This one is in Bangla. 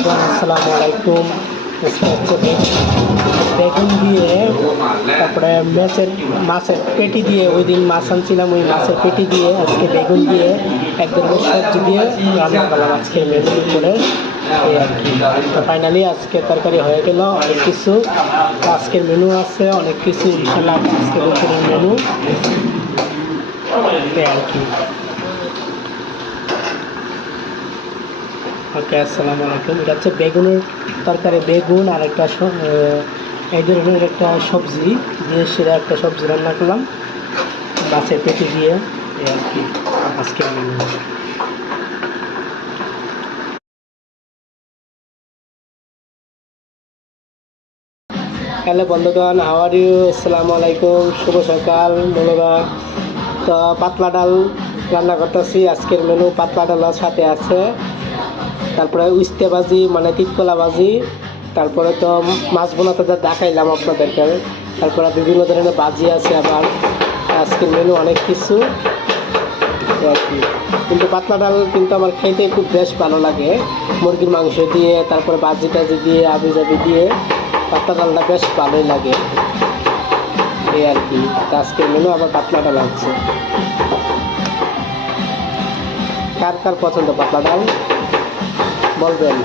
আসসালামু আলাইকুম। আজকে হচ্ছে বেগুন দিয়ে, তারপরে মাছের পেটি দিয়ে, ওই দিন মাছ আনছিলাম, ওই মাছের পেটি দিয়ে আজকে বেগুন দিয়ে এক ধরনের সবজি দিয়ে রান্না করলাম আজকের মেনু করে। এই আর কি। তো ফাইনালি আজকে তরকারি হয়ে গেল। অনেক কিছু আজকের মেনু আছে, অনেক কিছু ইনশাল্লাহ আজকে দুপুরের মেনু আর কি। ওকে, আসসালামু আলাইকুম। এটা হচ্ছে বেগুনের তরকারি, বেগুন আর একটা এই ধরনের একটা সবজি দিয়ে সেটা একটা সবজি রান্না করলাম মাছের পেটি দিয়ে। এই আর কি আজকের মেনু। হ্যালো বন্ধুগণ, হাউ আর ইউ? আসসালামু আলাইকুম, শুভ সকাল বন্ধুরা। তো পাতলা ডাল রান্না করতেছি। আজকের মেনু পাতলা ডালের সাথে আছে, তারপরে উস্তে ভাজি মানে তিতকলা ভাজি, তারপরে তো মাছ বোনাতে যা দেখাইলাম আপনাদেরকে, তারপরে বিভিন্ন ধরনের ভাজি আছে। আবার আজকের মেনু অনেক কিছু আর কি। কিন্তু পাতলা ডাল কিন্তু আমার খেতে খুব বেশ ভালো লাগে, মুরগির মাংস দিয়ে, তারপরে ভাজি টাজি দিয়ে, আবি জাবি দিয়ে পাতলা ডালটা বেশ ভালোই লাগে এই আর কি। আজকের মেনু আবার পাতলা ডাল হচ্ছে। কার কার পছন্দ পাতলা ডাল বলবেন।